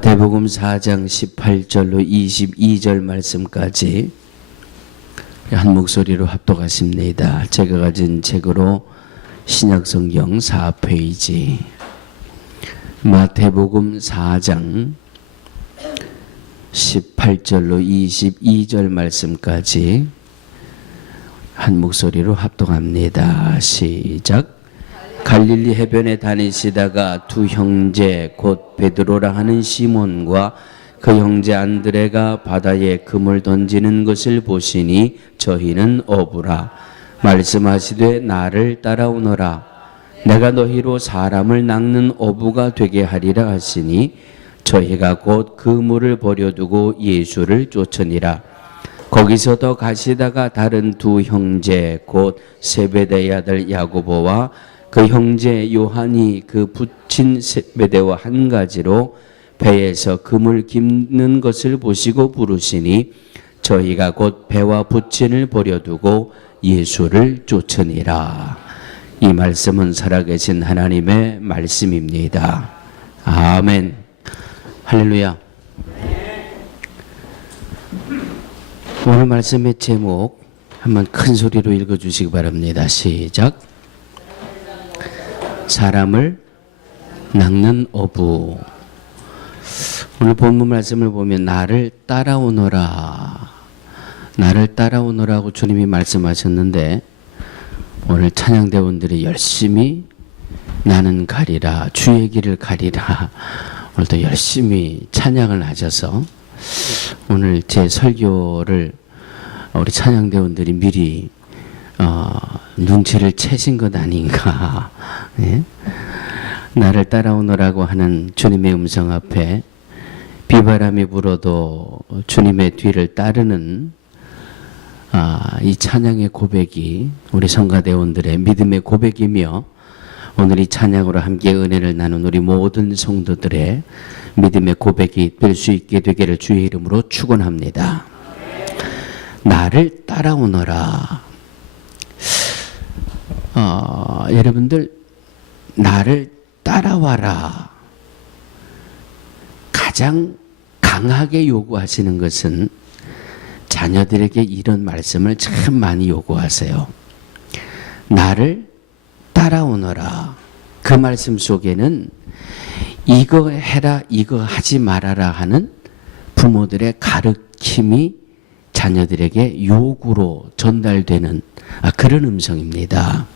마태복음 4장 18절로 22절 말씀까지 한 목소리로 합독하십니다. 제가 가진 책으로 신약성경 4페이지 마태복음 4장 18절로 22절 말씀까지 한 목소리로 합독합니다. 시작. 갈릴리 해변에 다니시다가 두 형제 곧 베드로라 하는 시몬과 그 형제 안드레가 바다에 금을 던지는 것을 보시니 저희는 어부라. 말씀하시되 나를 따라오너라. 내가 너희로 사람을 낚는 어부가 되게 하리라 하시니 저희가 곧 그물을 버려두고 예수를 쫓으니라. 거기서 더 가시다가 다른 두 형제 곧 세베대의 아들 야고보와 그 형제 요한이 그 붙인 세베대와 한 가지로 배에서 금을 깁는 것을 보시고 부르시니 저희가 곧 배와 붙인을 버려두고 예수를 쫓으니라. 이 말씀은 살아계신 하나님의 말씀입니다. 아멘. 할렐루야. 오늘 말씀의 제목 한번 큰 소리로 읽어주시기 바랍니다. 시작. 사람을 낚는 어부. 오늘 본문 말씀을 보면 나를 따라오너라. 나를 따라오너라고 주님이 말씀하셨는데 오늘 찬양대원들이 열심히 나는 가리라. 주의 길을 가리라. 오늘도 열심히 찬양을 하셔서 오늘 제 설교를 우리 찬양대원들이 미리 눈치를 채신 것 아닌가. 예? 나를 따라오너라고 하는 주님의 음성 앞에 비바람이 불어도 주님의 뒤를 따르는 이 찬양의 고백이 우리 성가대원들의 믿음의 고백이며 오늘 이 찬양으로 함께 은혜를 나눈 우리 모든 성도들의 믿음의 고백이 될 수 있게 되기를 주의 이름으로 축원합니다. 나를 따라오너라. 여러분들 나를 따라와라. 가장 강하게 요구하시는 것은 자녀들에게 이런 말씀을 참 많이 요구하세요. 나를 따라오너라. 그 말씀 속에는 이거 해라 이거 하지 말아라 하는 부모들의 가르침이 자녀들에게 요구로 전달되는 그런 음성입니다.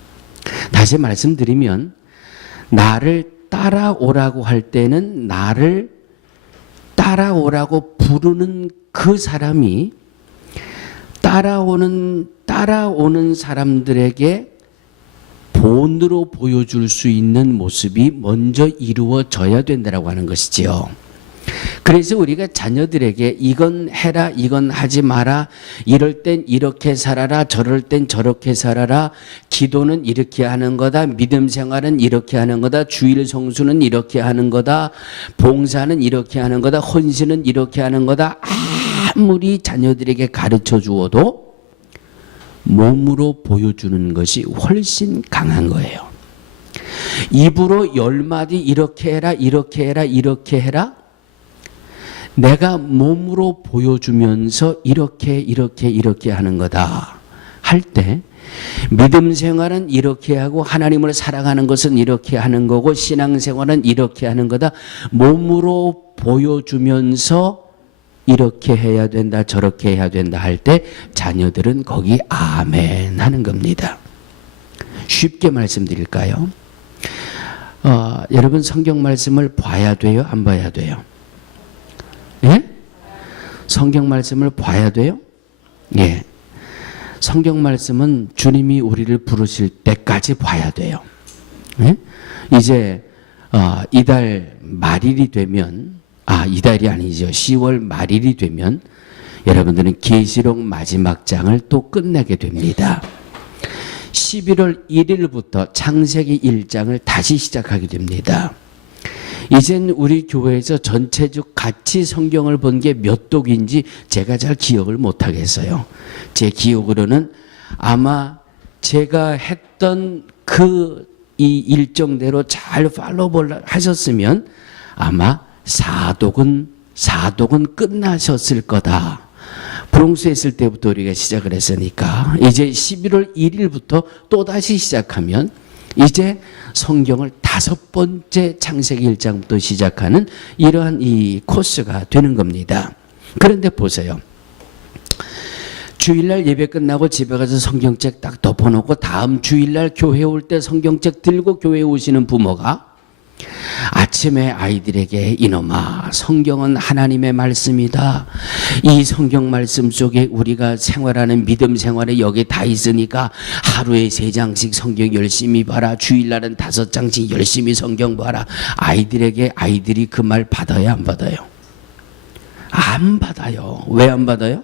다시 말씀드리면 나를 따라오라고 할 때는 나를 따라오라고 부르는 그 사람이 따라오는 사람들에게 본으로 보여줄 수 있는 모습이 먼저 이루어져야 된다고 하는 것이지요. 그래서 우리가 자녀들에게 이건 해라 이건 하지 마라, 이럴 땐 이렇게 살아라 저럴 땐 저렇게 살아라, 기도는 이렇게 하는 거다, 믿음 생활은 이렇게 하는 거다, 주일 성수는 이렇게 하는 거다, 봉사는 이렇게 하는 거다, 헌신은 이렇게 하는 거다, 아무리 자녀들에게 가르쳐 주어도 몸으로 보여주는 것이 훨씬 강한 거예요. 입으로 10마디 이렇게 해라 이렇게 해라 이렇게 해라, 내가 몸으로 보여주면서 이렇게 하는 거다 할 때 믿음 생활은 이렇게 하고 하나님을 사랑하는 것은 이렇게 하는 거고 신앙생활은 이렇게 하는 거다, 몸으로 보여주면서 이렇게 해야 된다 저렇게 해야 된다 할 때 자녀들은 거기 아멘 하는 겁니다. 쉽게 말씀드릴까요? 여러분 성경 말씀을 봐야 돼요 안 봐야 돼요? 예? 성경 말씀을 봐야 돼요? 예. 성경 말씀은 주님이 우리를 부르실 때까지 봐야 돼요. 예? 이제 이달 말일이 되면 이달이 아니죠. 10월 말일이 되면 여러분들은 계시록 마지막 장을 또 끝내게 됩니다. 11월 1일부터 창세기 1장을 다시 시작하게 됩니다. 이젠 우리 교회에서 전체적 같이 성경을 본 게 몇 독인지 제가 잘 기억을 못 하겠어요. 제 기억으로는 아마 제가 했던 이 일정대로 잘 팔로우 하셨으면 아마 사독은 끝나셨을 거다. 브롱스 했을 때부터 우리가 시작을 했으니까 이제 11월 1일부터 또다시 시작하면 이제 성경을 5번째 창세기 1장부터 시작하는 이러한 이 코스가 되는 겁니다. 그런데 보세요. 주일날 예배 끝나고 집에 가서 성경책 딱 덮어놓고 다음 주일날 교회 올 때 성경책 들고 교회에 오시는 부모가 아침에 아이들에게 이놈아 성경은 하나님의 말씀이다. 이 성경 말씀 속에 우리가 생활하는 믿음 생활에 여기 다 있으니까 하루에 3장씩 성경 열심히 봐라. 주일날은 5장씩 열심히 성경 봐라. 아이들이 그 말 받아요 안 받아요? 안 받아요. 왜 안 받아요?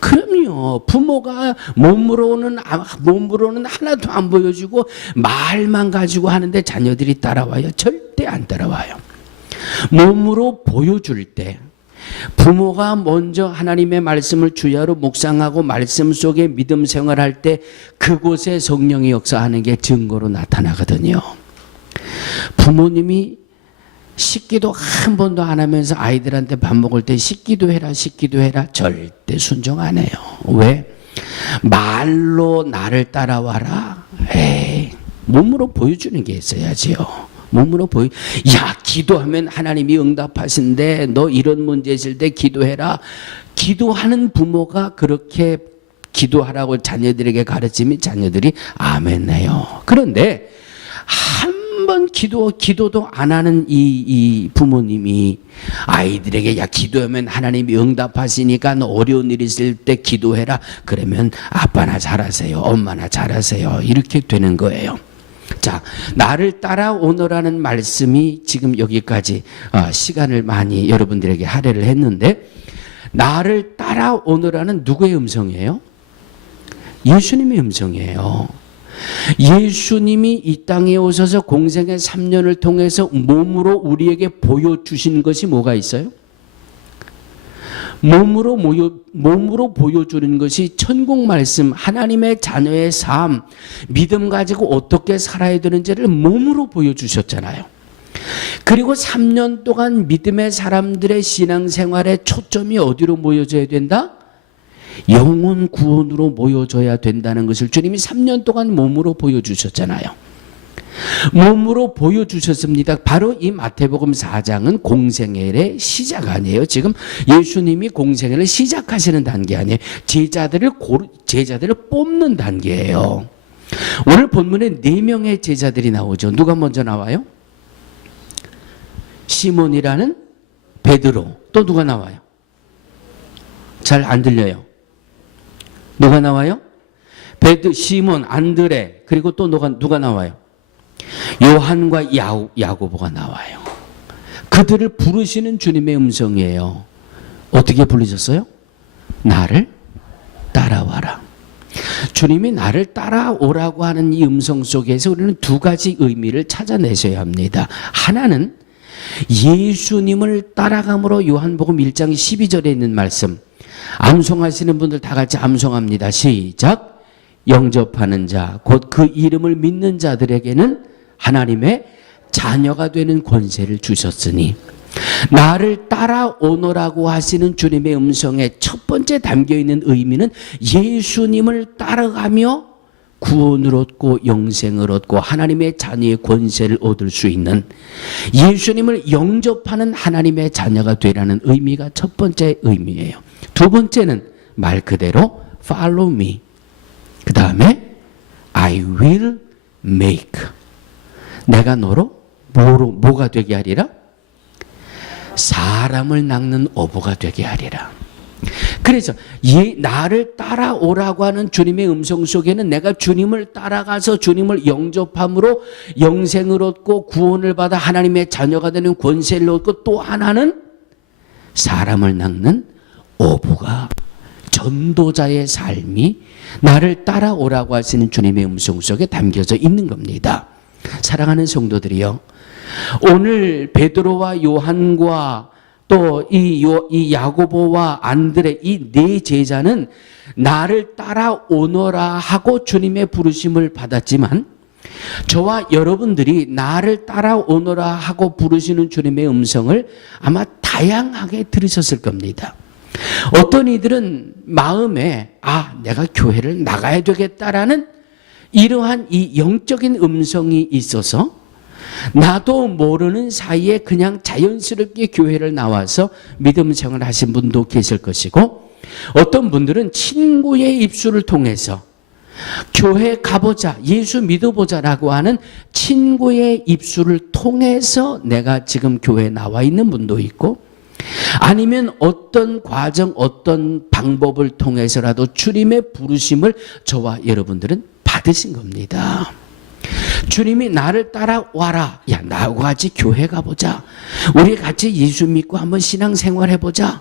그럼요. 부모가 몸으로는 하나도 안 보여주고 말만 가지고 하는데 자녀들이 따라와요? 절대 안 따라와요. 몸으로 보여줄 때 부모가 먼저 하나님의 말씀을 주야로 묵상하고 말씀 속에 믿음 생활할 때 그곳에 성령이 역사하는 게 증거로 나타나거든요. 부모님이 식기도 한 번도 안 하면서 아이들한테 밥 먹을 때 식기도 해라 절대 순종 안 해요. 왜? 말로 나를 따라와라. 에이, 몸으로 보여주는 게 있어야지요. 야 기도하면 하나님이 응답하신대. 너 이런 문제 있을 때 기도해라. 기도하는 부모가 그렇게 기도하라고 자녀들에게 가르치면 자녀들이 아멘 해요. 그런데 한 번 기도도 안 하는 이 부모님이 아이들에게 야 기도하면 하나님이 응답하시니까 너 어려운 일 있을 때 기도해라. 그러면 아빠나 잘하세요. 엄마나 잘하세요. 이렇게 되는 거예요. 자, 나를 따라오너라는 말씀이 지금 여기까지 시간을 많이 여러분들에게 할애를 했는데 나를 따라오너라는 누구의 음성이에요? 예수님의 음성이에요. 예수님이 이 땅에 오셔서 공생의 3년을 통해서 몸으로 우리에게 보여주신 것이 뭐가 있어요? 몸으로 보여주는 것이 천국 말씀, 하나님의 자녀의 삶, 믿음 가지고 어떻게 살아야 되는지를 몸으로 보여주셨잖아요. 그리고 3년 동안 믿음의 사람들의 신앙생활의 초점이 어디로 모여져야 된다? 영혼 구원으로 모여져야 된다는 것을 주님이 3년 동안 몸으로 보여주셨잖아요. 몸으로 보여주셨습니다. 바로 이 마태복음 4장은 공생애의 시작 아니에요. 지금 예수님이 공생애를 시작하시는 단계 아니에요. 제자들을 뽑는 단계예요. 오늘 본문에 4명의 제자들이 나오죠. 누가 먼저 나와요? 시몬이라는 베드로. 또 누가 나와요? 잘 안 들려요. 누가 나와요? 시몬, 안드레, 그리고 또 누가 나와요? 요한과 야고보가 나와요. 그들을 부르시는 주님의 음성이에요. 어떻게 부르셨어요? 나를 따라와라. 주님이 나를 따라오라고 하는 이 음성 속에서 우리는 2가지 의미를 찾아내셔야 합니다. 하나는 예수님을 따라감으로 요한복음 1장 12절에 있는 말씀, 암송하시는 분들 다 같이 암송합니다. 시작. 영접하는 자, 곧 그 이름을 믿는 자들에게는 하나님의 자녀가 되는 권세를 주셨으니 나를 따라오너라고 하시는 주님의 음성에 첫 번째 담겨있는 의미는 예수님을 따라가며 구원을 얻고 영생을 얻고 하나님의 자녀의 권세를 얻을 수 있는 예수님을 영접하는 하나님의 자녀가 되라는 의미가 첫 번째 의미예요. 2번째는 말 그대로 follow me. 그 다음에 I will make. 내가 너로 뭐가 되게 하리라? 사람을 낚는 어부가 되게 하리라. 그래서 나를 따라오라고 하는 주님의 음성 속에는 내가 주님을 따라가서 주님을 영접함으로 영생을 얻고 구원을 받아 하나님의 자녀가 되는 권세를 얻고 또 하나는 사람을 낚는 어부가 전도자의 삶이 나를 따라오라고 하시는 주님의 음성 속에 담겨져 있는 겁니다. 사랑하는 성도들이요, 오늘 베드로와 요한과 또 이 야고보와 안드레 이 4제자는 나를 따라오너라 하고 주님의 부르심을 받았지만 저와 여러분들이 나를 따라오너라 하고 부르시는 주님의 음성을 아마 다양하게 들으셨을 겁니다. 어떤 이들은 마음에 내가 교회를 나가야 되겠다라는 이러한 이 영적인 음성이 있어서 나도 모르는 사이에 그냥 자연스럽게 교회를 나와서 믿음 생활을 하신 분도 계실 것이고, 어떤 분들은 친구의 입술을 통해서 교회 가보자, 예수 믿어보자라고 하는 친구의 입술을 통해서 내가 지금 교회에 나와 있는 분도 있고, 아니면 어떤 과정, 어떤 방법을 통해서라도 주님의 부르심을 저와 여러분들은 받으신 겁니다. 주님이 나를 따라와라. 야, 나하고 같이 교회 가보자. 우리 같이 예수 믿고 한번 신앙생활 해보자.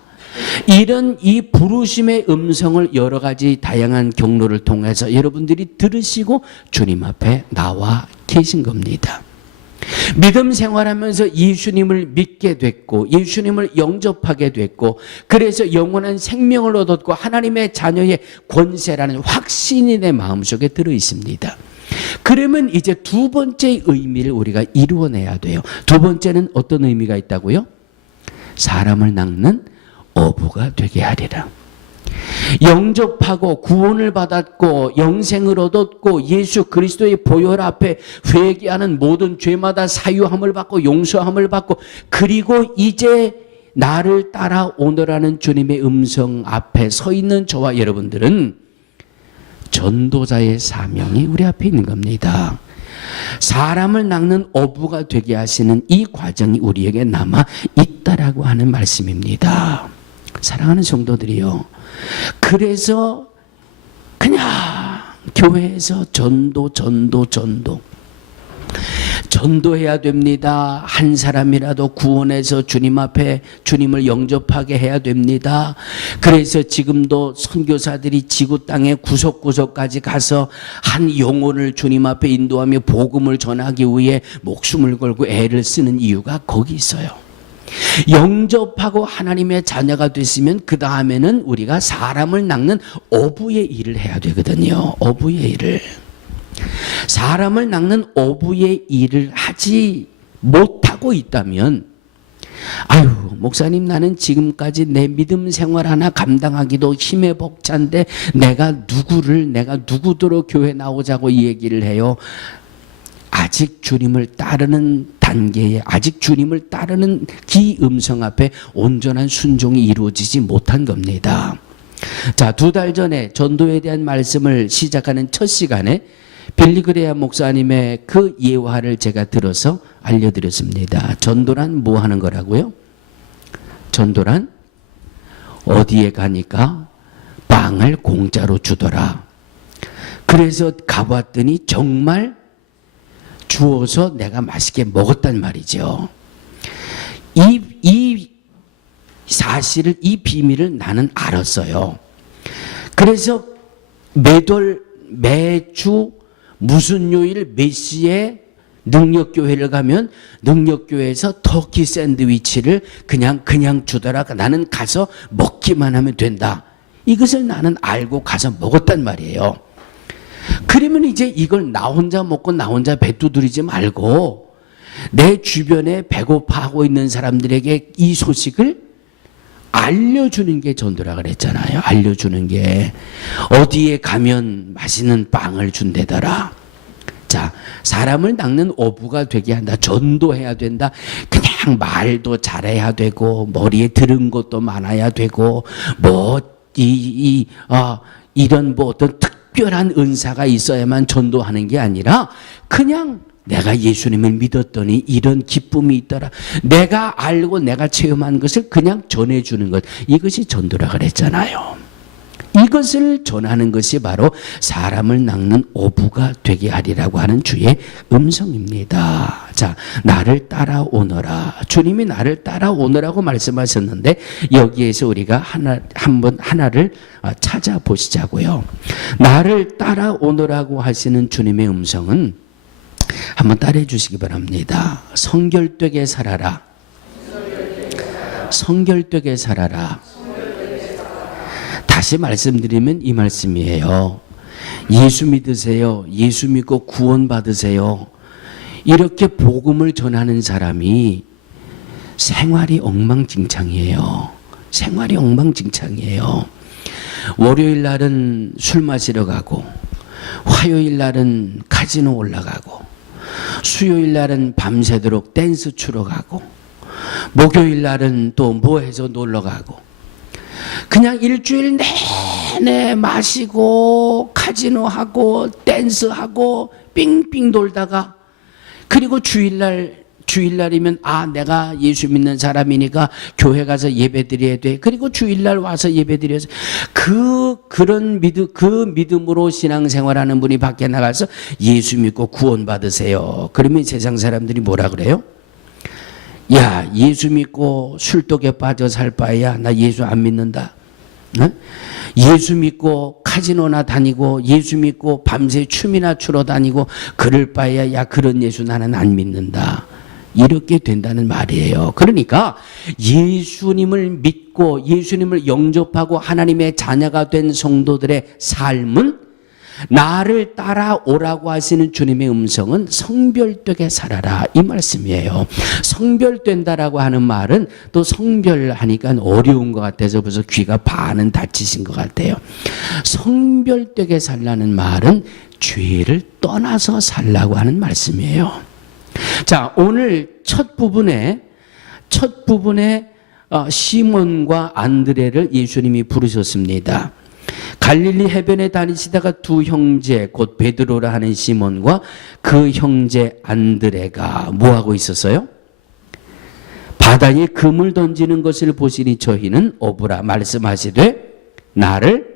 이런 이 부르심의 음성을 여러 가지 다양한 경로를 통해서 여러분들이 들으시고 주님 앞에 나와 계신 겁니다. 믿음 생활하면서 예수님을 믿게 됐고, 예수님을 영접하게 됐고, 그래서 영원한 생명을 얻었고 하나님의 자녀의 권세라는 확신이 내 마음속에 들어 있습니다. 그러면 이제 두 번째 의미를 우리가 이루어내야 돼요. 두 번째는 어떤 의미가 있다고요? 사람을 낚는 어부가 되게 하리라. 영접하고 구원을 받았고 영생을 얻었고 예수 그리스도의 보혈 앞에 회개하는 모든 죄마다 사유함을 받고 용서함을 받고, 그리고 이제 나를 따라오너라는 주님의 음성 앞에 서 있는 저와 여러분들은 전도자의 사명이 우리 앞에 있는 겁니다. 사람을 낚는 어부가 되게 하시는 이 과정이 우리에게 남아 있다라고 하는 말씀입니다. 사랑하는 성도들이요, 그래서 그냥 교회에서 전도해야 됩니다. 한 사람이라도 구원해서 주님 앞에 주님을 영접하게 해야 됩니다. 그래서 지금도 선교사들이 지구 땅의 구석구석까지 가서 한 영혼을 주님 앞에 인도하며 복음을 전하기 위해 목숨을 걸고 애를 쓰는 이유가 거기 있어요. 영접하고 하나님의 자녀가 됐으면 그 다음에는 우리가 사람을 낚는 어부의 일을 해야 되거든요. 어부의 일을. 사람을 낚는 어부의 일을 하지 못하고 있다면, 아유 목사님, 나는 지금까지 내 믿음 생활 하나 감당하기도 힘에 벅찬데 내가 누구더러 교회 나오자고 이 얘기를 해요. 아직 주님을 따르는 단계에, 아직 주님을 따르는 기 음성 앞에 온전한 순종이 이루어지지 못한 겁니다. 자, 2달 전에 전도에 대한 말씀을 시작하는 첫 시간에 빌리그레아 목사님의 그 예화를 제가 들어서 알려드렸습니다. 전도란 뭐 하는 거라고요? 전도란 어디에 가니까 빵을 공짜로 주더라. 그래서 가봤더니 정말 주어서 내가 맛있게 먹었단 말이죠. 이 사실을, 이 비밀을 나는 알았어요. 그래서 매주 무슨 요일 몇 시에 능력교회를 가면 능력교회에서 터키 샌드위치를 그냥 주더라. 나는 가서 먹기만 하면 된다. 이것을 나는 알고 가서 먹었단 말이에요. 그러면 이제 이걸 나 혼자 먹고 나 혼자 배 두드리지 말고 내 주변에 배고파하고 있는 사람들에게 이 소식을 알려주는 게 전도라 그랬잖아요. 알려주는 게. 어디에 가면 맛있는 빵을 준대더라. 자, 사람을 낚는 어부가 되게 한다. 전도해야 된다. 그냥 말도 잘해야 되고 머리에 들은 것도 많아야 되고 이런 어떤 특별한 은사가 있어야만 전도하는 게 아니라 그냥 내가 예수님을 믿었더니 이런 기쁨이 있더라. 내가 알고 내가 체험한 것을 그냥 전해주는 것. 이것이 전도라 그랬잖아요. 이것을 전하는 것이 바로 사람을 낚는 어부가 되게 하리라고 하는 주의 음성입니다. 자, 나를 따라오너라. 주님이 나를 따라오너라고 말씀하셨는데 여기에서 우리가 하나를 찾아보시자고요. 나를 따라오너라고 하시는 주님의 음성은 한번 따라해 주시기 바랍니다. 성결되게 살아라. 성결되게 살아라. 다시 말씀드리면 이 말씀이에요. 예수 믿으세요. 예수 믿고 구원 받으세요. 이렇게 복음을 전하는 사람이 생활이 엉망진창이에요. 생활이 엉망진창이에요. 월요일 날은 술 마시러 가고, 화요일 날은 카지노 올라가고, 수요일 날은 밤새도록 댄스 추러 가고, 목요일 날은 또 뭐 해서 놀러 가고, 그냥 일주일 내내 마시고 카지노하고 댄스하고 삥삥 돌다가, 그리고 주일날이면 내가 예수 믿는 사람이니까 교회 가서 예배 드려야 돼. 그리고 주일날 와서 예배 드려서 그런 믿음으로 신앙생활하는 분이 밖에 나가서 예수 믿고 구원 받으세요. 그러면 세상 사람들이 뭐라 그래요? 야, 예수 믿고 술독에 빠져 살 바에야 나 예수 안 믿는다. 응? 예수 믿고 카지노나 다니고 예수 믿고 밤새 춤이나 추러 다니고 그럴 바에야 야 그런 예수 나는 안 믿는다. 이렇게 된다는 말이에요. 그러니까 예수님을 믿고 예수님을 영접하고 하나님의 자녀가 된 성도들의 삶은 나를 따라오라고 하시는 주님의 음성은 성별되게 살아라 이 말씀이에요. 성별된다라고 하는 말은 또 성별하니까 어려운 것 같아서 벌써 귀가 반은 닫히신 것 같아요. 성별되게 살라는 말은 죄를 떠나서 살라고 하는 말씀이에요. 자, 오늘 첫 부분에 시몬과 안드레를 예수님이 부르셨습니다. 갈릴리 해변에 다니시다가 두 형제 곧 베드로라 하는 시몬과 그 형제 안드레가 뭐하고 있었어요? 바다에 금을 던지는 것을 보시니 저희는 오부라 말씀하시되 나를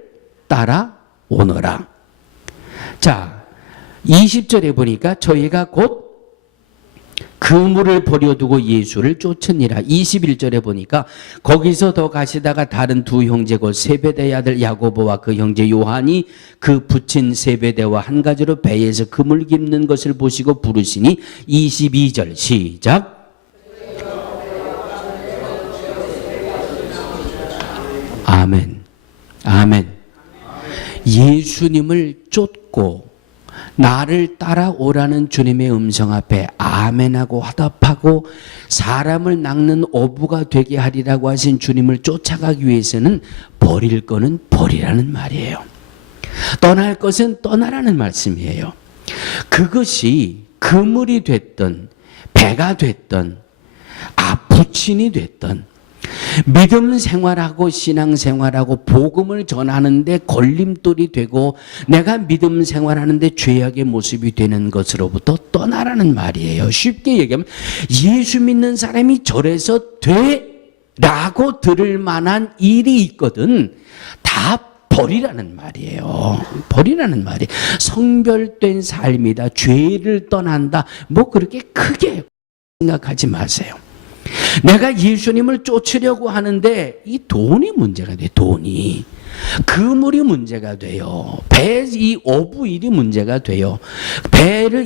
따라오너라. 자, 20절에 보니까 저희가 곧 그물을 버려두고 예수를 쫓으니라. 21절에 보니까 거기서 더 가시다가 다른 두 형제 곧 세베대의 아들 야고보와 그 형제 요한이 그 붙인 세베대와 한 가지로 배에서 그물 깁는 것을 보시고 부르시니 22절 시작. 아멘. 아멘. 예수님을 쫓고 나를 따라오라는 주님의 음성 앞에 아멘하고 화답하고 사람을 낚는 어부가 되게 하리라고 하신 주님을 쫓아가기 위해서는 버릴 거는 버리라는 말이에요. 떠날 것은 떠나라는 말씀이에요. 그것이 그물이 됐던 배가 됐던 부친이 됐던 믿음 생활하고 신앙 생활하고 복음을 전하는데 걸림돌이 되고 내가 믿음 생활하는데 죄악의 모습이 되는 것으로부터 떠나라는 말이에요. 쉽게 얘기하면 예수 믿는 사람이 저래서 되라고 들을 만한 일이 있거든 다 버리라는 말이에요. 버리라는 말이 성별된 삶이다. 죄를 떠난다. 뭐 그렇게 크게 생각하지 마세요. 내가 예수님을 쫓으려고 하는데 이 돈이 문제가 돼. 돈이 그물이 문제가 돼요. 이 어부 일이 문제가 돼요.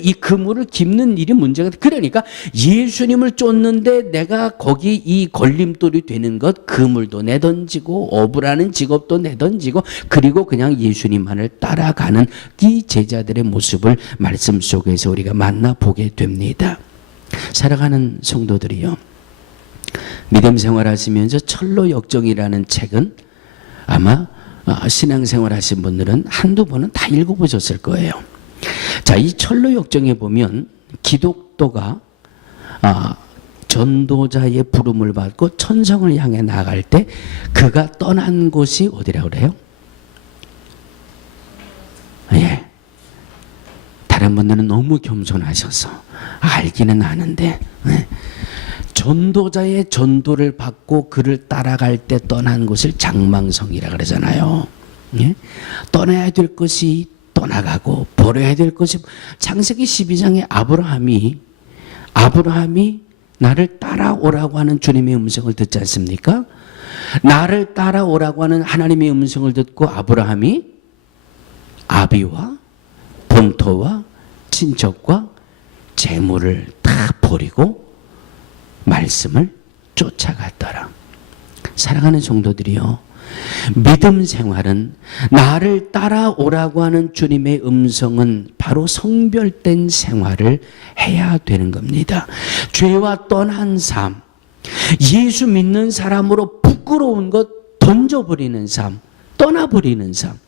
이 그물을 깁는 일이 문제가 돼. 그러니까 예수님을 쫓는데 내가 거기 이 걸림돌이 되는 것 그물도 내던지고 어부라는 직업도 내던지고 그리고 그냥 예수님만을 따라가는 이 제자들의 모습을 말씀 속에서 우리가 만나보게 됩니다. 살아가는 성도들이요. 믿음 생활하시면서 철로 역정이라는 책은 아마 신앙생활 하신 분들은 한두 번은 다 읽어보셨을 거예요. 자, 이 철로 역정에 보면 기독도가 전도자의 부름을 받고 천성을 향해 나갈 때 그가 떠난 곳이 어디라고 그래요? 예. 다른 분들은 너무 겸손하셔서 알기는 아는데 전도자의 전도를 받고 그를 따라갈 때 떠난 곳을 장망성이라 그러잖아요. 예? 떠나야 될 것이 떠나가고 버려야 될 것이 창세기 12장에 아브라함이 나를 따라오라고 하는 주님의 음성을 듣지 않습니까? 나를 따라오라고 하는 하나님의 음성을 듣고 아브라함이 아비와 본토와 친척과 재물을 다 버리고 말씀을 쫓아갔더라. 사랑하는 성도들이요, 믿음 생활은 나를 따라오라고 하는 주님의 음성은 바로 성별된 생활을 해야 되는 겁니다. 죄와 떠난 삶, 예수 믿는 사람으로 부끄러운 것 던져버리는 삶, 떠나버리는 삶.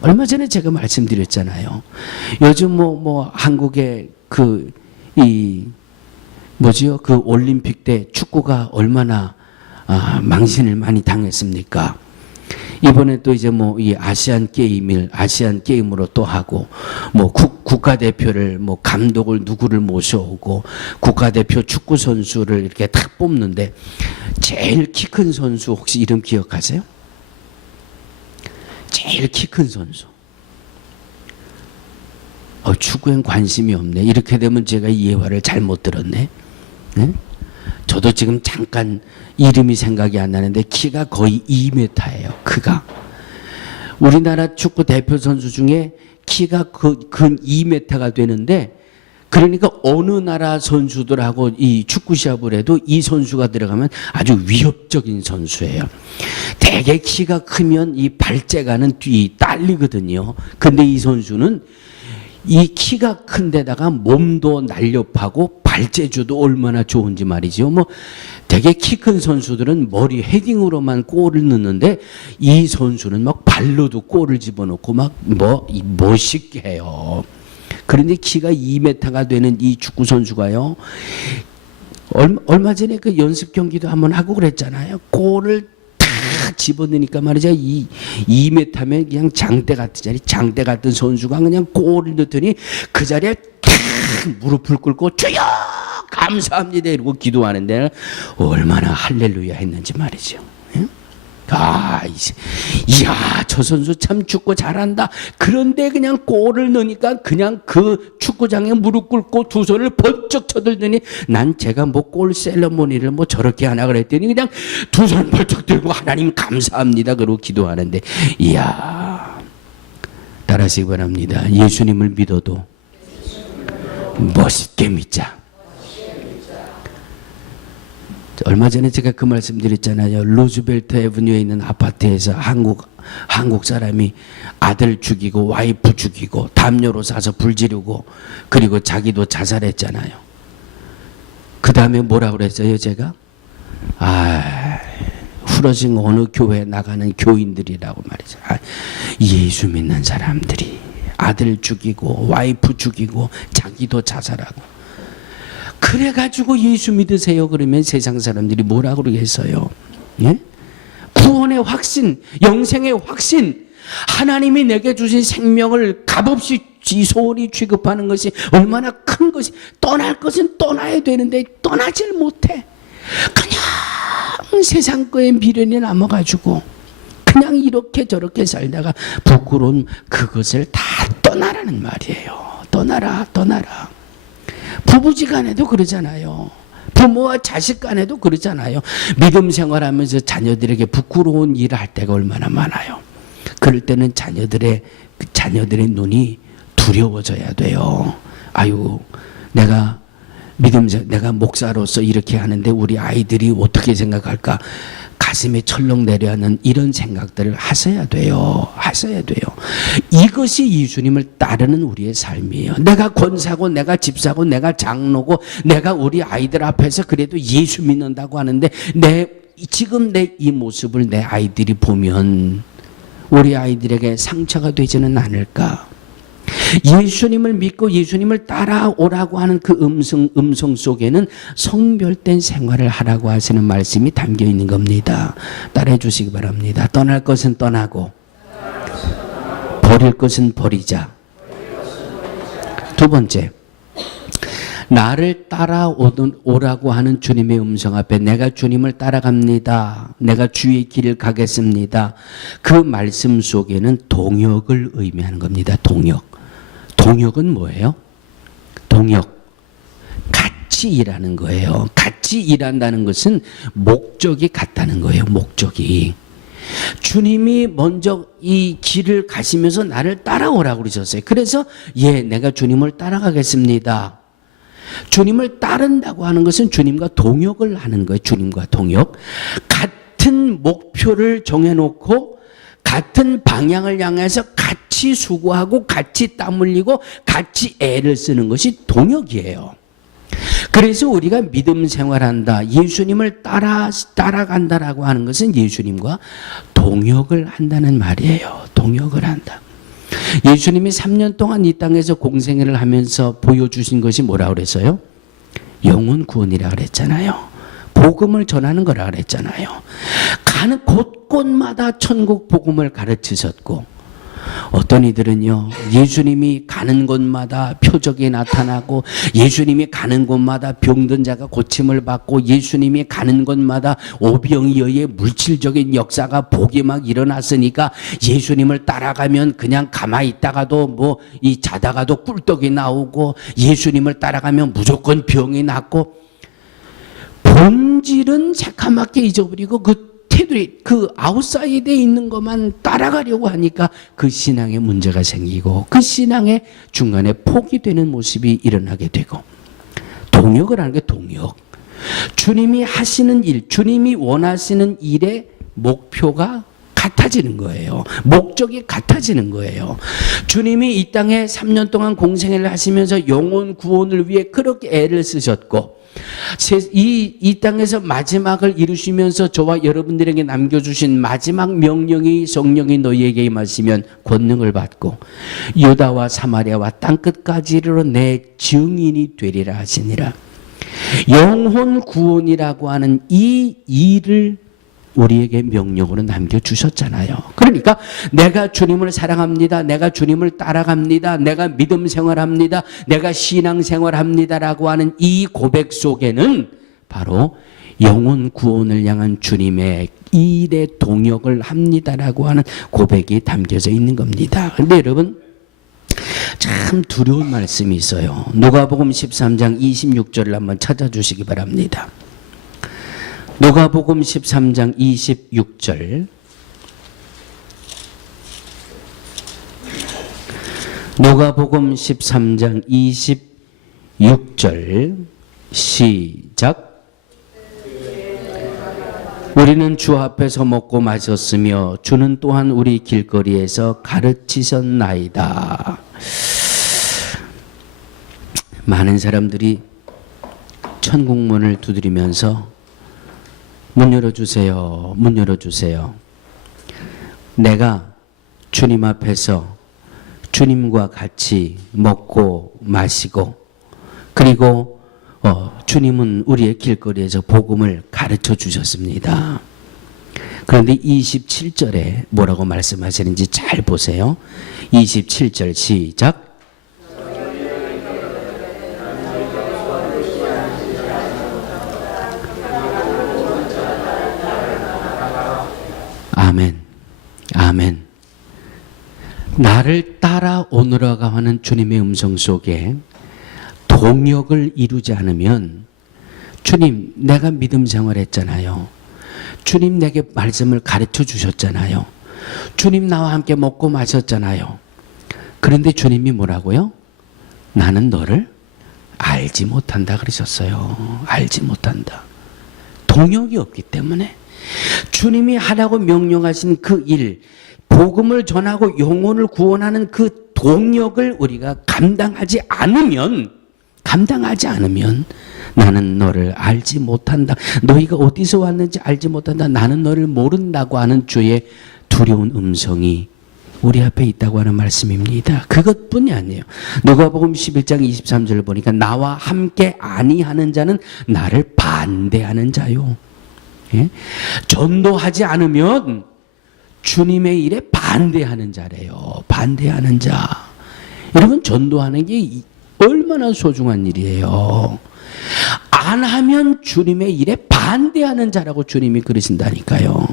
얼마 전에 제가 말씀드렸잖아요. 요즘 한국의 그 올림픽 때 축구가 얼마나 망신을 많이 당했습니까? 이번에 또 이제 이 아시안 게임으로 또 하고 국가대표를 감독을 누구를 모셔오고 국가대표 축구 선수를 이렇게 탁 뽑는데 제일 키 큰 선수 혹시 이름 기억하세요? 제일 키 큰 선수. 축구엔 관심이 없네. 이렇게 되면 제가 이 예화를 잘못 들었네. 네? 저도 지금 잠깐 이름이 생각이 안 나는데 키가 거의 2m예요. 크가. 우리나라 축구 대표 선수 중에 키가 근 2m가 되는데, 그러니까 어느 나라 선수들하고 이 축구 시합을 해도 이 선수가 들어가면 아주 위협적인 선수예요. 되게 키가 크면 이 발재가는 딸리거든요. 근데 이 선수는 이 키가 큰 데다가 몸도 날렵하고 발재주도 얼마나 좋은지 말이죠. 되게 키 큰 선수들은 머리 헤딩으로만 골을 넣는데 이 선수는 막 발로도 골을 집어넣고 멋있게 해요. 그런데 키가 2m가 되는 이 축구 선수가요, 얼마 전에 그 연습 경기도 한번 하고 그랬잖아요. 골을 다 집어넣으니까 말이죠. 2m면 그냥 장대 같은 선수가 그냥 골을 넣더니 그 자리에 무릎을 꿇고 주여 감사합니다 이러고 기도하는데 얼마나 할렐루야 했는지 말이죠. 이야, 저 선수 참 축구 잘한다. 그런데 그냥 골을 넣으니까 그냥 그 축구장에 무릎 꿇고 두 손을 번쩍 쳐들더니 난 제가 골 셀러모니를 저렇게 하나 그랬더니 그냥 두 손 번쩍 들고 하나님 감사합니다 그러고 기도하는데, 이야, 따라하시기 바랍니다. 예수님을 믿어도 멋있게 믿자. 얼마 전에 제가 그 말씀 드렸잖아요. 루즈벨트 애브뉴에 있는 아파트에서 한국 사람이 아들 죽이고 와이프 죽이고 담요로 싸서 불 지르고 그리고 자기도 자살했잖아요. 그 다음에 뭐라고 그랬어요 제가? 후러진 어느 교회 나가는 교인들이라고 말이죠. 예수 믿는 사람들이 아들 죽이고 와이프 죽이고 자기도 자살하고 그래가지고 예수 믿으세요 그러면 세상 사람들이 뭐라 그러겠어요? 예? 구원의 확신, 영생의 확신, 하나님이 내게 주신 생명을 값없이 소홀히 취급하는 것이 얼마나 큰 것이, 떠날 것은 떠나야 되는데 떠나질 못해. 그냥 세상 거에 미련이 남아가지고 그냥 이렇게 저렇게 살다가 부끄러운 그것을 다 떠나라는 말이에요. 떠나라. 부부지간에도 그러잖아요. 부모와 자식 간에도 그러잖아요. 믿음 생활하면서 자녀들에게 부끄러운 일을 할 때가 얼마나 많아요. 그럴 때는 자녀들의 눈이 두려워져야 돼요. 내가 목사로서 이렇게 하는데 우리 아이들이 어떻게 생각할까? 가슴에 철렁 내려앉는 이런 생각들을 하셔야 돼요. 이것이 예수님을 따르는 우리의 삶이에요. 내가 권사고 내가 집사고 내가 장로고 내가 우리 아이들 앞에서 그래도 예수 믿는다고 하는데 지금 내 이 모습을 내 아이들이 보면 우리 아이들에게 상처가 되지는 않을까? 예수님을 믿고 예수님을 따라오라고 하는 그 음성 속에는 성별된 생활을 하라고 하시는 말씀이 담겨 있는 겁니다. 따라해 주시기 바랍니다. 떠날 것은 떠나고 버릴 것은 버리자. 두 번째, 나를 따라오라고 하는 주님의 음성 앞에 내가 주님을 따라갑니다. 내가 주의 길을 가겠습니다. 그 말씀 속에는 동역을 의미하는 겁니다. 동역은 뭐예요? 같이 일하는 거예요. 같이 일한다는 것은 목적이 같다는 거예요. 목적이. 주님이 먼저 이 길을 가시면서 나를 따라오라고 그러셨어요. 그래서 내가 주님을 따라가겠습니다. 주님을 따른다고 하는 것은 주님과 동역을 하는 거예요. 주님과 동역. 같은 같은 목표를 정해놓고 같은 방향을 향해서 같이 수고하고 같이 땀 흘리고 같이 애를 쓰는 것이 동역이에요. 그래서 우리가 믿음 생활한다, 예수님을 따라간다라고 하는 것은 예수님과 동역을 한다는 말이에요. 동역을 한다. 예수님이 3년 동안 이 땅에서 공생애를 하면서 보여주신 것이 뭐라고 그랬어요? 영혼 구원이라 그랬잖아요. 복음을 전하는 거라 그랬잖아요. 가는 곳곳마다 천국 복음을 가르치셨고, 어떤 이들은요, 예수님이 가는 곳마다 표적이 나타나고, 예수님이 가는 곳마다 병든 자가 고침을 받고, 예수님이 가는 곳마다 오병이어의 물질적인 역사가 복이 막 일어났으니까 예수님을 따라가면 그냥 가만히 있다가도 뭐 이 자다가도 꿀떡이 나오고, 예수님을 따라가면 무조건 병이 낫고, 본질은 새카맣게 잊어버리고 그 테두리, 그 아웃사이드에 있는 것만 따라가려고 하니까 그 신앙에 문제가 생기고 그 신앙의 중간에 포기되는 모습이 일어나게 되고, 동역을 하는 게 동역. 주님이 하시는 일, 주님이 원하시는 일의 목표가 같아지는 거예요. 목적이 같아지는 거예요. 주님이 이 땅에 3년 동안 공생애를 하시면서 영혼 구원을 위해 그렇게 애를 쓰셨고, 이 땅에서 마지막을 이루시면서 저와 여러분들에게 남겨주신 마지막 명령이 성령이 너희에게 임하시면 권능을 받고 유다와 사마리아와 땅끝까지 이르러 내 증인이 되리라 하시니라. 영혼 구원이라고 하는 이 일을 우리에게 명령으로 남겨주셨잖아요. 그러니까 내가 주님을 사랑합니다, 내가 주님을 따라갑니다, 내가 믿음 생활합니다, 내가 신앙 생활합니다라고 하는 이 고백 속에는 바로 영혼 구원을 향한 주님의 일에 동역을 합니다라고 하는 고백이 담겨져 있는 겁니다. 그런데 여러분, 참 두려운 말씀이 있어요. 누가복음 13장 26절을 한번 찾아주시기 바랍니다. 누가복음 13장 26절. 누가복음 13장 26절 시작. 우리는 주 앞에서 먹고 마셨으며 주는 또한 우리 길거리에서 가르치셨나이다. 많은 사람들이 천국문을 두드리면서 문 열어주세요, 문 열어주세요. 내가 주님 앞에서 주님과 같이 먹고 마시고, 그리고 주님은 우리의 길거리에서 복음을 가르쳐 주셨습니다. 그런데 27절에 뭐라고 말씀하시는지 잘 보세요. 27절 시작. 아멘, 아멘. 나를 따라오너라고 하는 주님의 음성 속에 동역을 이루지 않으면, 주님 내가 믿음 생활했잖아요, 주님 내게 말씀을 가르쳐 주셨잖아요, 주님 나와 함께 먹고 마셨잖아요. 그런데 주님이 뭐라고요? 나는 너를 알지 못한다 그러셨어요. 알지 못한다. 동역이 없기 때문에. 주님이 하라고 명령하신 그 일, 복음을 전하고 영혼을 구원하는 그 동역을 우리가 감당하지 않으면 나는 너를 알지 못한다, 너희가 어디서 왔는지 알지 못한다, 나는 너를 모른다고 하는 주의 두려운 음성이 우리 앞에 있다고 하는 말씀입니다. 그것뿐이 아니에요. 누가복음 11장 23절을 보니까 나와 함께 아니하는 자는 나를 반대하는 자요. 예? 전도하지 않으면 주님의 일에 반대하는 자래요. 반대하는 자. 여러분, 전도하는 게 얼마나 소중한 일이에요. 안 하면 주님의 일에 반대하는 자라고 주님이 그러신다니까요.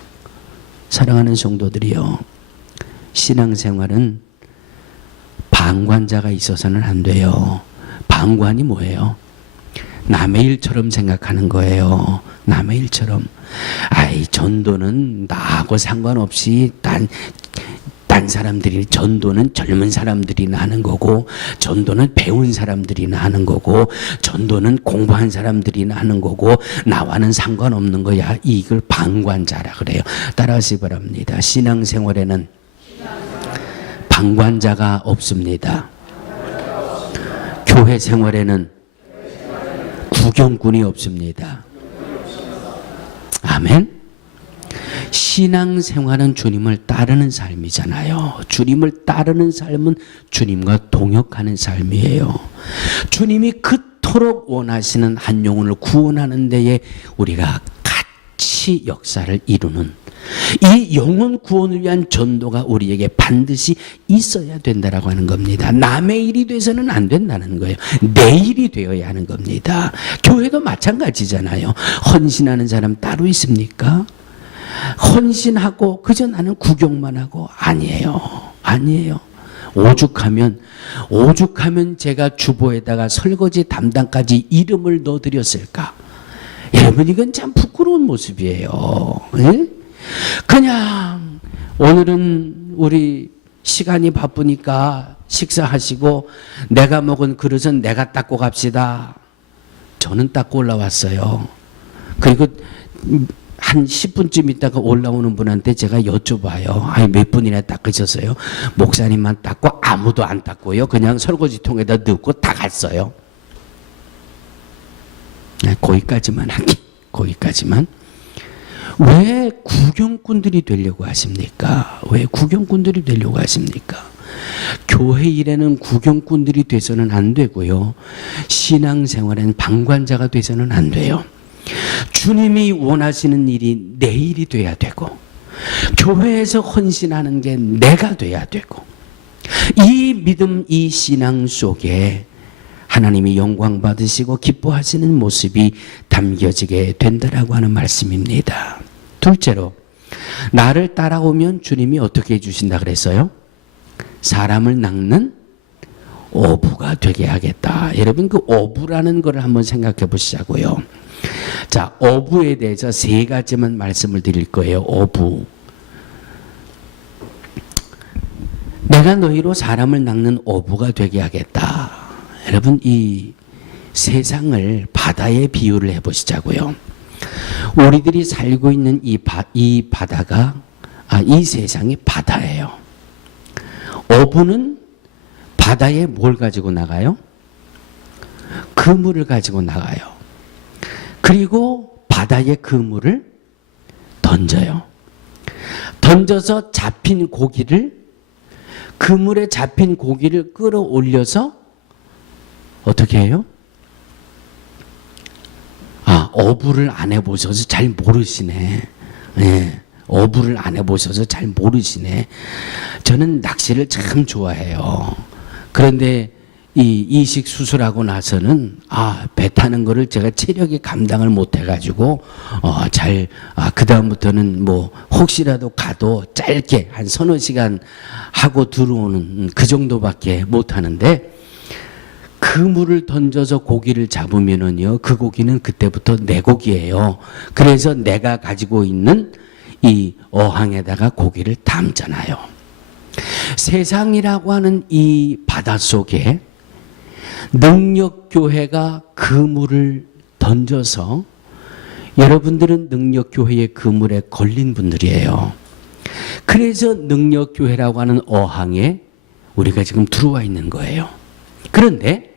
사랑하는 성도들이요, 신앙생활은 방관자가 있어서는 안 돼요. 방관이 뭐예요? 남의 일처럼 생각하는 거예요. 남의 일처럼. 아이, 전도는 나하고 상관없이 딴 딴 사람들이, 전도는 젊은 사람들이나 하는 거고, 전도는 배운 사람들이나 하는 거고, 전도는 공부한 사람들이나 하는 거고, 나와는 상관없는 거야. 이걸 방관자라 그래요. 따라하시기 바랍니다. 신앙생활에는 방관자가 없습니다. 교회 생활에는 구경꾼이 없습니다. 아멘. 신앙생활은 주님을 따르는 삶이잖아요. 주님을 따르는 삶은 주님과 동역하는 삶이에요. 주님이 그토록 원하시는 한 영혼을 구원하는 데에 우리가 같이 역사를 이루는, 이 영혼 구원을 위한 전도가 우리에게 반드시 있어야 된다라고 하는 겁니다. 남의 일이 돼서는 안 된다는 거예요. 내 일이 되어야 하는 겁니다. 교회도 마찬가지잖아요. 헌신하는 사람 따로 있습니까? 헌신하고 그저 나는 구경만 하고, 아니에요. 오죽하면 제가 주보에다가 설거지 담당까지 이름을 넣어드렸을까? 여러분, 이건 참 부끄러운 모습이에요. 예? 그냥 오늘은 우리 시간이 바쁘니까 식사하시고 내가 먹은 그릇은 내가 닦고 갑시다. 저는 닦고 올라왔어요. 그리고 한 10분쯤 있다가 올라오는 분한테 제가 여쭤봐요. 아니, 몇 분이나 닦으셨어요? 목사님만 닦고 아무도 안 닦고요. 그냥 설거지통에다 넣고 다 갔어요. 거기까지만 할게. 거기까지만. 왜 구경꾼들이 되려고 하십니까? 왜 구경꾼들이 되려고 하십니까? 교회 일에는 구경꾼들이 돼서는 안 되고요. 신앙생활에는 방관자가 돼서는 안 돼요. 주님이 원하시는 일이 내 일이 돼야 되고, 교회에서 헌신하는 게 내가 돼야 되고, 이 믿음, 이 신앙 속에 하나님이 영광 받으시고 기뻐하시는 모습이 담겨지게 된다라고 하는 말씀입니다. 둘째로, 나를 따라오면 주님이 어떻게 해주신다 그랬어요? 사람을 낚는 어부가 되게 하겠다. 여러분, 그 어부라는 것을 한번 생각해 보시자고요. 자, 어부에 대해서 세 가지만 말씀을 드릴 거예요. 어부. 내가 너희로 사람을 낚는 어부가 되게 하겠다. 여러분, 이 세상을 바다에 비유를 해보시자고요. 우리들이 살고 있는 이 바다가, 이 세상이 바다예요. 어부는 바다에 뭘 가지고 나가요? 그물을 가지고 나가요. 그리고 바다에 그물을 던져요. 던져서 잡힌 고기를, 그물에 잡힌 고기를 끌어올려서 어떻게 해요? 어부를 안 해보셔서 잘 모르시네. 네, 어부를 안 해보셔서 잘 모르시네. 저는 낚시를 참 좋아해요. 그런데 이 이식 수술하고 나서는 배 타는 거를 제가 체력이 감당을 못 해가지고 그 다음부터는 뭐 혹시라도 가도 짧게 한 서너 시간 하고 들어오는 그 정도밖에 못 하는데, 그물을 던져서 고기를 잡으면은요, 그 고기는 그때부터 내 고기예요. 그래서 내가 가지고 있는 이 어항에다가 고기를 담잖아요. 세상이라고 하는 이 바닷속에 능력교회가 그물을 던져서, 여러분들은 능력교회의 그물에 걸린 분들이에요. 그래서 능력교회라고 하는 어항에 우리가 지금 들어와 있는 거예요. 그런데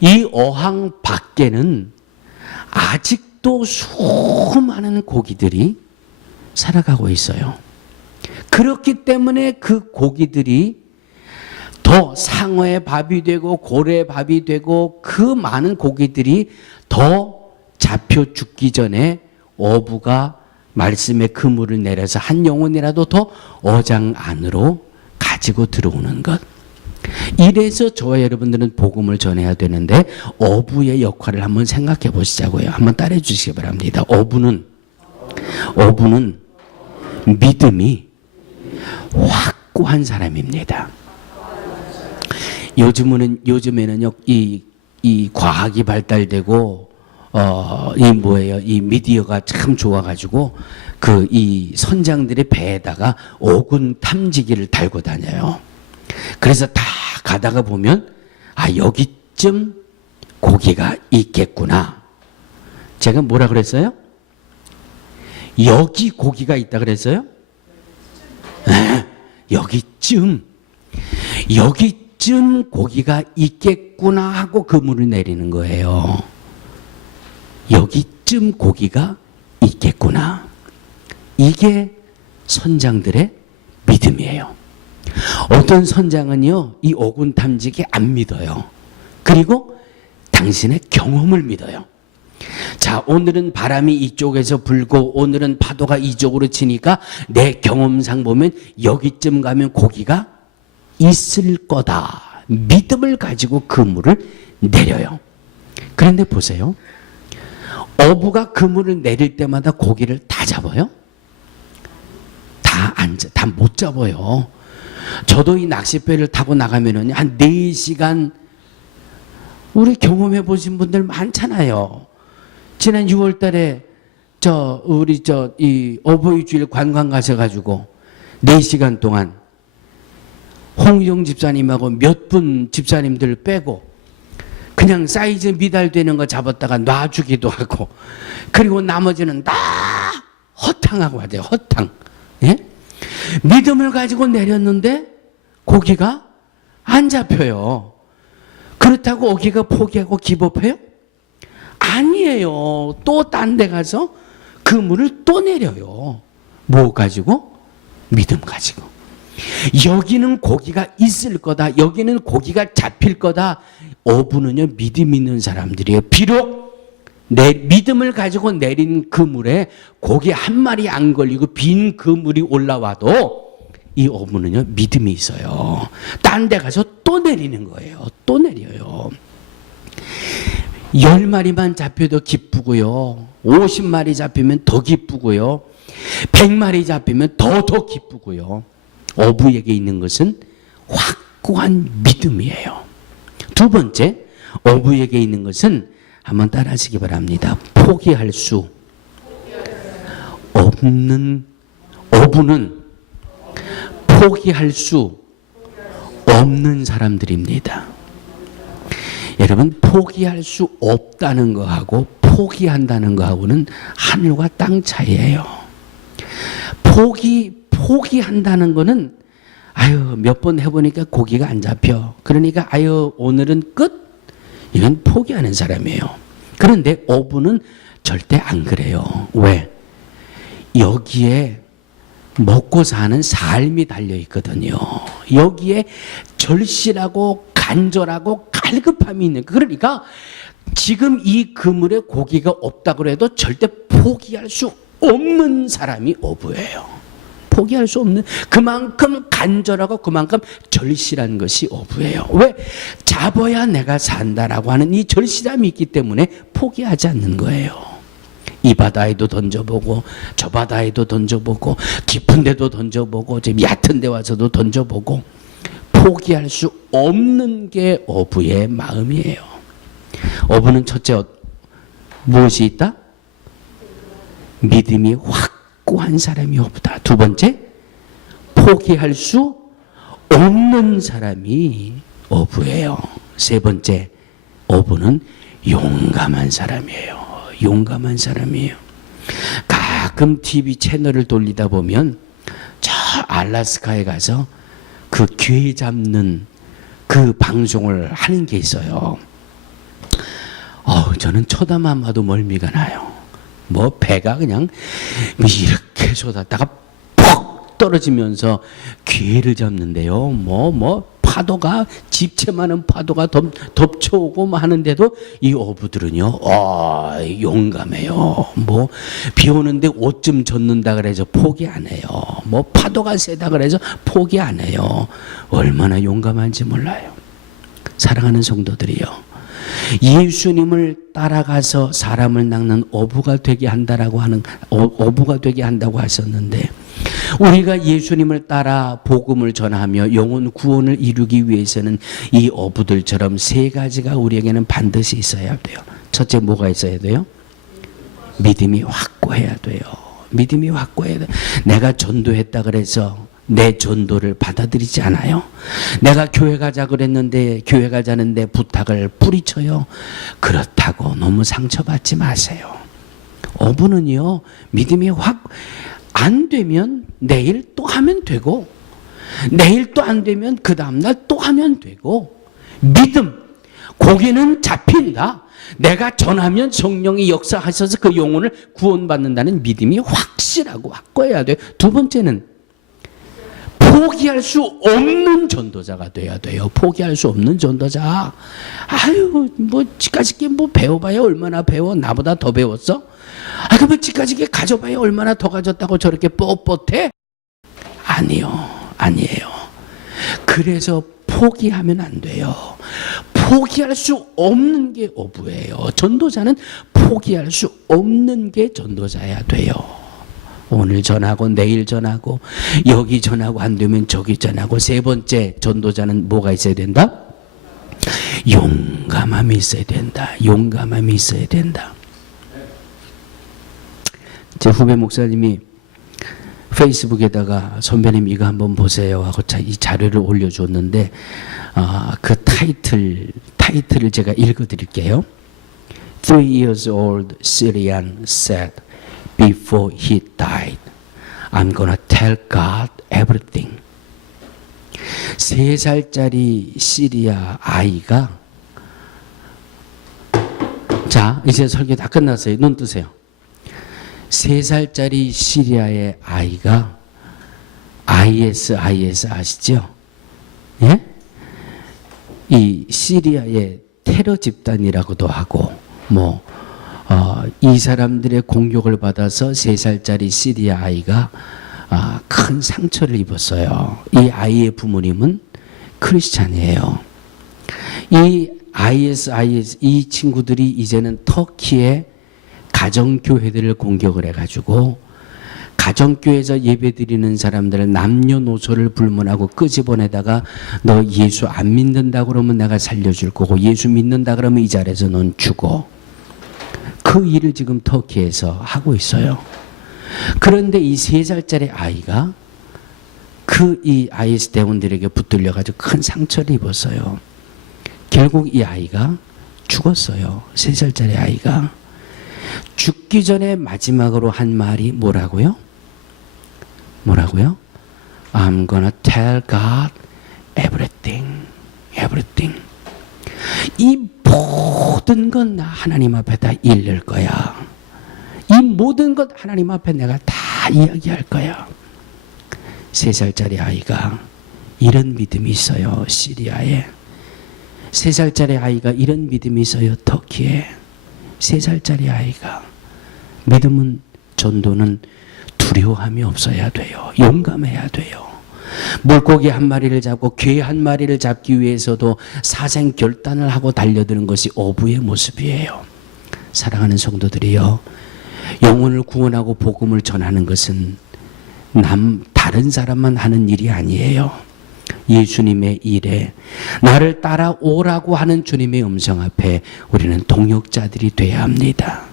이 어항 밖에는 아직도 수많은 고기들이 살아가고 있어요. 그렇기 때문에 그 고기들이 더 상어의 밥이 되고 고래의 밥이 되고, 그 많은 고기들이 더 잡혀 죽기 전에 어부가 말씀의 그물을 내려서 한 영혼이라도 더 어장 안으로 가지고 들어오는 것. 이래서 저와 여러분들은 복음을 전해야 되는데, 어부의 역할을 한번 생각해 보시자고요. 한번 따라해 주시기 바랍니다. 어부는 믿음이 확고한 사람입니다. 요즘에는요, 이 과학이 발달되고 이 뭐예요? 이 미디어가 참 좋아가지고 이 선장들의 배에다가 오군 탐지기를 달고 다녀요. 그래서 다 가다가 보면 여기쯤 고기가 있겠구나. 제가 뭐라 그랬어요? 여기 고기가 있다 그랬어요? 네, 여기쯤 고기가 있겠구나 하고 그물을 내리는 거예요. 여기쯤 고기가 있겠구나. 이게 선장들의 믿음이에요. 어떤 선장은요, 이 오군 탐지기 안 믿어요. 그리고 당신의 경험을 믿어요. 자, 오늘은 바람이 이쪽에서 불고 오늘은 파도가 이쪽으로 치니까 내 경험상 보면 여기쯤 가면 고기가 있을 거다. 믿음을 가지고 그물을 내려요. 그런데 보세요. 어부가 그물을 내릴 때마다 고기를 다 잡아요? 다 못 잡아요. 저도 이 낚싯배를 타고 나가면은 한 4시간 우리 경험해 보신 분들 많잖아요. 지난 6월 달에 이 어버이주일 관광 가셔가지고 4시간 동안 홍영 집사님하고 몇 분 집사님들 빼고 그냥 사이즈 미달되는 거 잡았다가 놔주기도 하고, 그리고 나머지는 다 허탕하고 하죠. 허탕. 예? 믿음을 가지고 내렸는데 고기가 안 잡혀요. 그렇다고 어기가 포기하고 기법해요? 아니에요. 또 딴 데 가서 그물을 또 내려요. 뭐 가지고? 믿음 가지고. 여기는 고기가 있을 거다. 여기는 고기가 잡힐 거다. 어부는요, 믿음 있는 사람들이에요. 비록 내 믿음을 가지고 내린 그물에 고기 한 마리 안 걸리고 빈 그물이 올라와도 이 어부는요, 믿음이 있어요. 딴 데 가서 또 내리는 거예요. 또 내려요. 10마리만 잡혀도 기쁘고요. 50마리 잡히면 더 기쁘고요. 100마리 잡히면 더 기쁘고요. 어부에게 있는 것은 확고한 믿음이에요. 두 번째, 어부에게 있는 것은 한번 따라 하시기 바랍니다. 포기할 수 없는, 어부는 포기할 수 없는 사람들입니다. 여러분, 포기할 수 없다는 거하고 포기한다는 거하고는 하늘과 땅 차이예요. 포기한다는 거는 몇 번 해보니까 고기가 안 잡혀. 그러니까 오늘은 끝? 이건 포기하는 사람이에요. 그런데 어부는 절대 안 그래요. 왜? 여기에 먹고 사는 삶이 달려 있거든요. 여기에 절실하고 간절하고 갈급함이 있는, 그러니까 지금 이 그물에 고기가 없다고 해도 절대 포기할 수 없는 사람이 어부예요. 포기할 수 없는, 그만큼 간절하고 그만큼 절실한 것이 어부예요. 왜? 잡아야 내가 산다라고 하는 이 절실함이 있기 때문에 포기하지 않는 거예요. 이 바다에도 던져보고 저 바다에도 던져보고 깊은 데도 던져보고 지금 얕은 데 와서도 던져보고, 포기할 수 없는 게 어부의 마음이에요. 어부는 첫째 무엇이 있다? 믿음이 확고한 사람이 어부다. 두 번째, 포기할 수 없는 사람이 어부예요. 세 번째, 어부는 용감한 사람이에요. 용감한 사람이에요. 가끔 TV 채널을 돌리다 보면 저 알라스카에 가서 그 괴 잡는 그 방송을 하는 게 있어요. 저는 쳐다만 봐도 멀미가 나요. 뭐 배가 그냥 이렇게 쏟았다가 퍽 떨어지면서 괴를 잡는데요. 파도가 집채만한 파도가 덮쳐오고 하는데도 이 어부들은요, 용감해요. 비 오는데 옷 좀 젖는다 그래서 포기 안 해요. 파도가 세다 그래서 포기 안 해요. 얼마나 용감한지 몰라요. 사랑하는 성도들이요, 예수님을 따라가서 사람을 낚는 어부가 되게 한다고 하셨는데, 우리가 예수님을 따라 복음을 전하며 영혼 구원을 이루기 위해서는 이 어부들처럼 세 가지가 우리에게는 반드시 있어야 돼요. 첫째 뭐가 있어야 돼요? 믿음이 확고해야 돼요. 믿음이 확고해야 돼요. 내가 전도했다 그래서 내 전도를 받아들이지 않아요. 내가 교회 가자 그랬는데 교회 가자는데 부탁을 뿌리쳐요. 그렇다고 너무 상처받지 마세요. 어부는요, 믿음이 확 안 되면 내일 또 하면 되고, 내일 또 안 되면 그 다음날 또 하면 되고, 믿음, 고기는 잡힌다. 내가 전하면 성령이 역사하셔서 그 영혼을 구원받는다는 믿음이 확실하고 확고해야 돼요. 두 번째는 포기할 수 없는 전도자가 돼야 돼요. 포기할 수 없는 전도자. 아유, 뭐 지까지게 뭐 배워봐야 얼마나 배워? 나보다 더 배웠어? 아, 그러면 지까지게 가져봐야 얼마나 더 가졌다고 저렇게 뻣뻣해? 아니에요. 그래서 포기하면 안 돼요. 포기할 수 없는 게 어부예요. 전도자는 포기할 수 없는 게 전도자야 돼요. 오늘 전하고 내일 전하고 여기 전하고 안 되면 저기 전하고. 세 번째, 전도자는 뭐가 있어야 된다? 용감함이 있어야 된다. 용감함이 있어야 된다. 제 후배 목사님이 페이스북에다가 선배님 이거 한번 보세요 하고 이 자료를 올려줬는데, 그 타이틀을 제가 읽어드릴게요. 3 years old Syrian said before he died, I'm gonna tell God everything. 3살짜리 시리아 아이가, 자 이제 설교 다 끝났어요. 눈 뜨세요. 3살짜리 시리아의 아이가 IS 아시죠? 예? 이 시리아의 테러 집단이라고도 하고, 이 사람들의 공격을 받아서 3살짜리 시리아 아이가 큰 상처를 입었어요. 이 아이의 부모님은 크리스찬이에요. 이 IS 이 친구들이 이제는 터키의 가정교회들을 공격을 해가지고 가정교회에서 예배드리는 사람들을 남녀노소를 불문하고 끄집어내다가 너 예수 안 믿는다 그러면 내가 살려줄 거고 예수 믿는다 그러면 이 자리에서 넌 죽어. 그 일을 지금 터키에서 하고 있어요. 그런데 이 3살짜리 아이가 이 IS 대원들에게 붙들려가지고 큰 상처를 입었어요. 결국 이 아이가 죽었어요. 3살짜리 아이가. 죽기 전에 마지막으로 한 말이 뭐라고요? I'm gonna tell God everything. 이 모든 건 나 하나님 앞에 다 읽을 거야. 이 모든 것 하나님 앞에 내가 다 이야기할 거야. 3살짜리 아이가 이런 믿음이 있어요. 시리아에. 3살짜리 아이가 이런 믿음이 있어요. 터키에. 3살짜리 아이가. 믿음은, 전도는 두려움이 없어야 돼요. 용감해야 돼요. 물고기 한 마리를 잡고 개 한 마리를 잡기 위해서도 사생 결단을 하고 달려드는 것이 어부의 모습이에요. 사랑하는 성도들이요, 영혼을 구원하고 복음을 전하는 것은 다른 사람만 하는 일이 아니에요. 예수님의 일에 나를 따라오라고 하는 주님의 음성 앞에 우리는 동역자들이 돼야 합니다.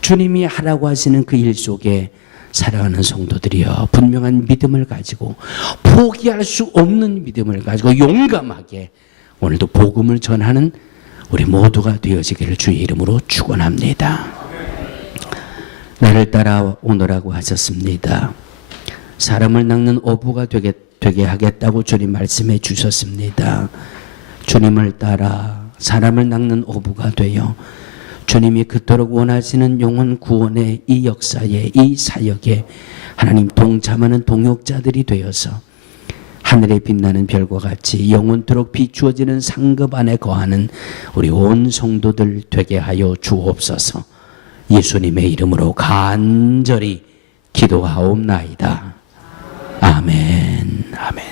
주님이 하라고 하시는 그 일 속에 사랑하는 성도들이여, 분명한 믿음을 가지고, 포기할 수 없는 믿음을 가지고 용감하게 오늘도 복음을 전하는 우리 모두가 되어지기를 주의 이름으로 축원합니다. 나를 따라오너라고 하셨습니다. 사람을 낚는 어부가 되게 하겠다고 주님 말씀해 주셨습니다. 주님을 따라 사람을 낚는 어부가 되어 주님이 그토록 원하시는 영혼 구원의 이 역사에, 이 사역에 하나님 동참하는 동역자들이 되어서 하늘에 빛나는 별과 같이 영원토록 비추어지는 상급 안에 거하는 우리 온 성도들 되게 하여 주옵소서. 예수님의 이름으로 간절히 기도하옵나이다. 아멘. 아멘.